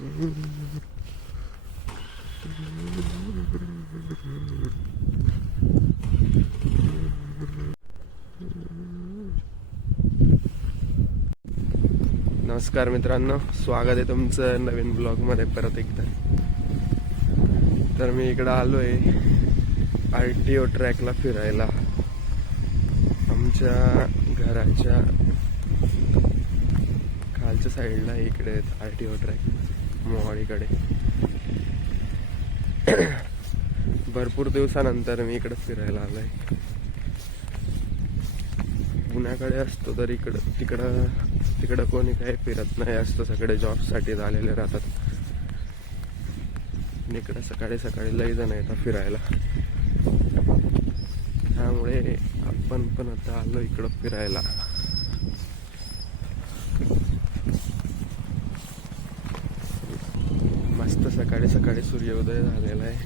नमस्कार मित्रांनो, स्वागत आहे तुमचं नवीन ब्लॉगमध्ये परत एकदा. तर मी इकडं आलोय RTO ट्रॅकला फिरायला. आमच्या घराच्या खालच्या साईडला इकडे RTO ट्रॅक मोहाडीकडे. भरपूर दिवसानंतर मी इकडे फिरायला आलोय. पुण्याकडे असतो तर तिकडं कोणी काही फिरत नाही असतं, सगळे जॉबसाठी झालेले राहतात. इकडं सकाळी सकाळी लई जण येतात फिरायला, त्यामुळे आपण पण आता आलो इकडं फिरायला. मस्त सकाळी सकाळी सूर्योदय झालेला आहे.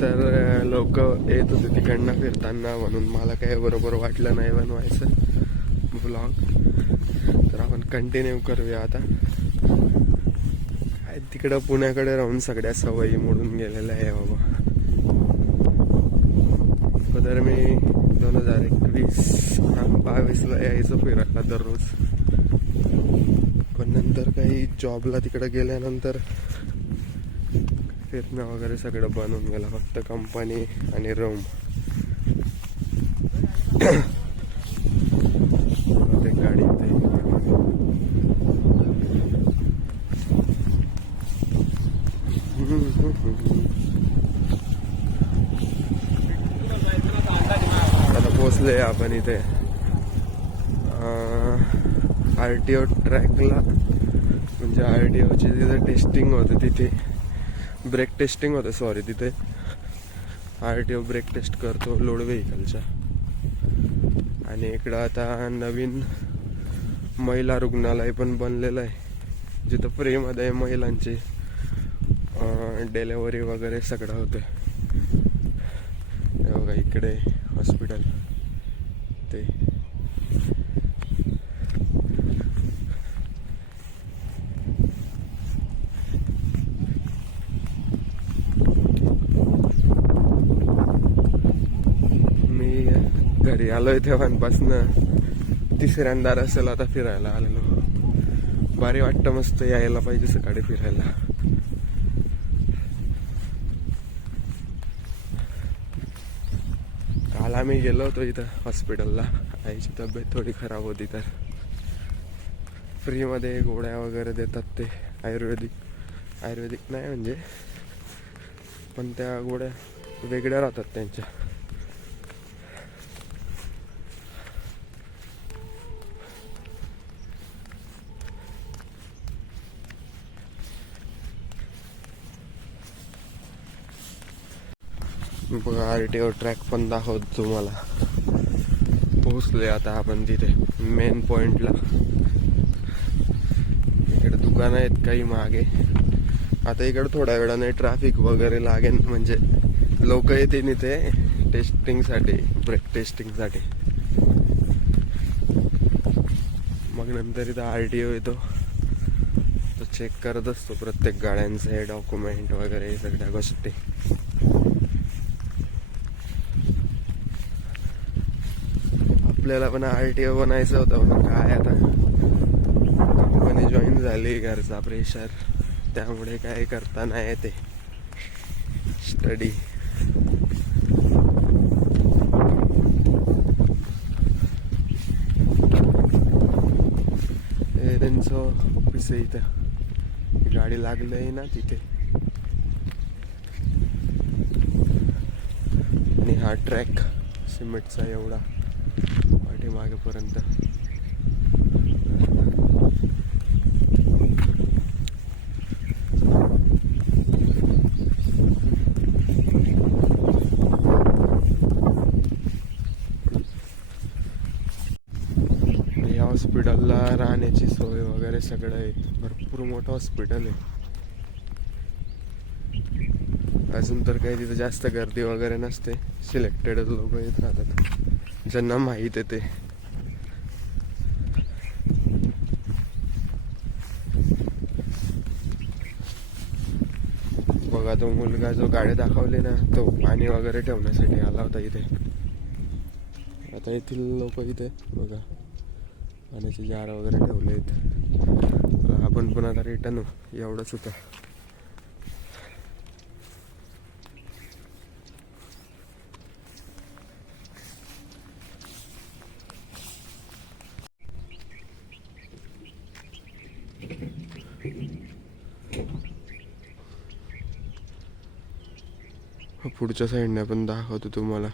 तर लोक येत होते तिकडनं फिरताना, म्हणून मला काय बरोबर वाटलं नाही बनवायचं ब्लॉग. तर आपण कंटिन्यू करूया आता. काय तिकडं पुण्याकडे राहून सगळ्या सवयी मोडून गेलेल्या आहे बाबा. तर मी 2021-22ला यायचो फिरायला दररोज, पण नंतर काही जॉबला तिकडे गेल्यानंतर फिरणं वगैरे सगळं बनवून गेलं. फक्त कंपनी आणि रूम. गाडी येते. आता पोचले आपण इथे RTO ट्रॅकला. म्हणजे RTOची तिथे टेस्टिंग होते, तिथे ब्रेक टेस्टिंग होते. सॉरी, तिथे RTO ब्रेक टेस्ट करतो लोड व्हेकलच्या. आणि इकडं आता नवीन महिला रुग्णालय पण बनलेलं आहे, जिथं फ्रीमध्ये महिलांची डिलेवरी वगैरे सगळं होतं. बघा इकडे हॉस्पिटल ते. घरी आलोय तेव्हापासनं तिसऱ्यांदा असेल आता फिरायला आलेलो. भारी वाटतं, मस्त यायला पाहिजे सकाळी फिरायला. काल आम्ही गेलो होतो इथं हॉस्पिटलला. आईची तब्येत थोडी खराब होती, तर फ्रीमध्ये गोळ्या वगैरे देतात ते. आयुर्वेदिक नाही म्हणजे, पण त्या गोळ्या वेगळ्या राहतात त्यांच्या. बघा RTO ट्रॅक पण दाखवतो तुम्हाला. पोहोचले आता आपण तिथे मेन पॉइंटला. इकडे दुकानं आहेत काही मागे. आता इकडे थोड्या वेळाने ट्रॅफिक वगैरे लागेल, म्हणजे लोक येतील इथे टेस्टिंगसाठी, ब्रेक टेस्टिंगसाठी. मग नंतर इथं RTO येतो, तो चेक करत असतो प्रत्येक गाड्यांचे डॉक्युमेंट वगैरे सगळ्या गोष्टी. आपल्याला पण RTO बनायचं होतं, पण काय आता कंपनी जॉईन झाली, घरचा प्रेशर, त्यामुळे काय करता नाही येते स्टडी. हे त्यांचं ऑफिस आहे इथं. गाडी लागली आहे ना तिथे. आणि हा ट्रॅक सिमेंटचा एवढा पाठीमागेपर्यंत. या हॉस्पिटलला राहण्याची सोय वगैरे सगळं आहे. भरपूर मोठं हॉस्पिटल आहे. अजून तर काही तिथं जास्त गर्दी वगैरे नसते, सिलेक्टेड लोक येत राहतात ज्यांना माहीत आहे ते. बघा तो मुलगा जो गाडी दाखवली ना, तो पाणी वगैरे ठेवण्यासाठी आला होता इथे. आता येथील लोक इथे बघा पाण्याचे जार वगैरे ठेवले आहेत. आपण पण आता रिटर्न हो, एवढंच होतं. पुढच्या साईडने पण दाखवतो तुम्हाला.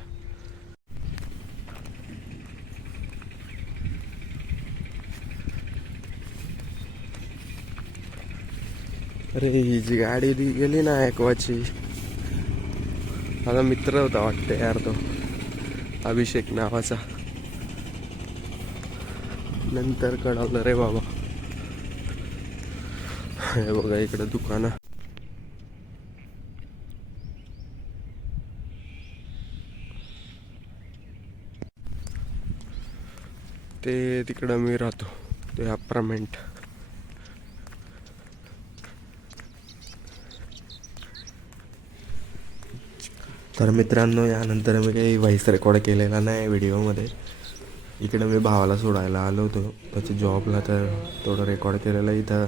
अरे ही जी गाडी गेली ना ॲक्वाची, माझा मित्र होता वाटते यार तो, अभिषेक नावाचा. नंतर कळवलं रे बाबा. हे बघा इकडं दुकानं. ते तिकडं मी राहतो, ते अपार्टमेंट. तर मित्रांनो, यानंतर मी काही व्हॉइस रेकॉर्ड केलेला नाही व्हिडिओमध्ये. इकडं मी भावाला सोडायला आलो होतो त्याच्या जॉबला, तर थोडं रेकॉर्ड केलेलं. इथं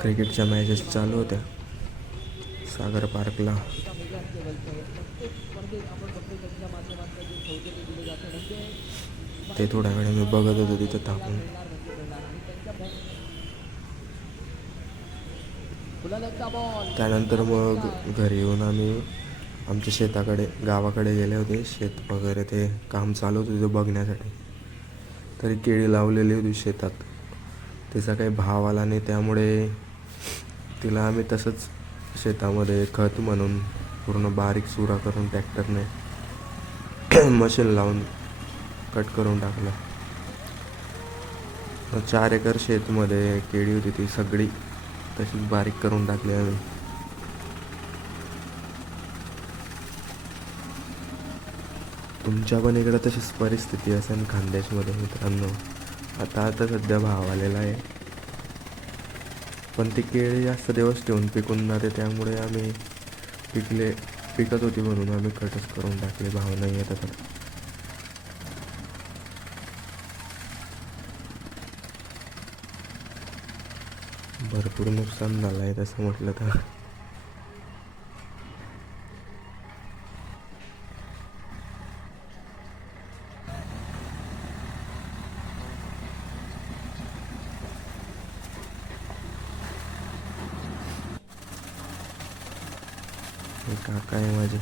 क्रिकेटच्या मॅचेस चालू होत्या सागर पार्कला. ते थोड्या वेळ मी बघत होतो तिथं थांबून. त्यानंतर मग घरी येऊन आम्ही आमच्या शेताकडे, गावाकडे गेले होते. शेत वगैरे ते काम चालू होतं तिथं बघण्यासाठी. तरी केळी लावलेली होती शेतात, त्याचा काही भाव आला नाही, त्यामुळे तिला आम्ही तसंच शेतामध्ये खत म्हणून पूर्ण बारीक चुरा करून ट्रॅक्टरने मशीन लावून कट करून टाकलं. 4 एकर शेतमध्ये केळी होती, ती सगळी तशीच बारीक करून टाकली आम्ही. तुमच्या पण इकडं तशीच परिस्थिती असेल खानदेशमध्ये मित्रांनो. आता सध्या भाव आलेला आहे, पण ती केळी जास्त दिवस ठेवून पिकून जाते, त्यामुळे आम्ही पिकत होती म्हणून आम्ही कटच करून टाकले. भाव नाही येत आता. भरपूर नुकसान झालं आहे तसं म्हटलं तर. काका आहे माझे.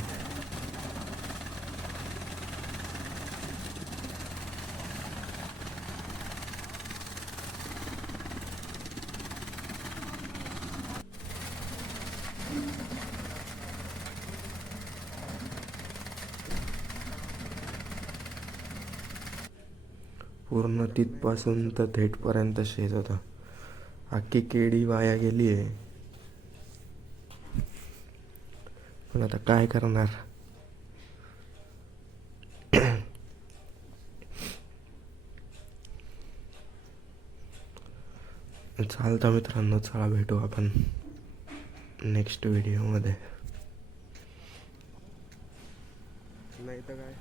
पूर्ण तिथपासून तर थेटपर्यंत शेत होता. अख्खी केळी वाया गेली आहे, पण आता काय करणार. चालतं मित्रांनो, चला भेटू आपण नेक्स्ट व्हिडिओमध्ये. नाही तर काय.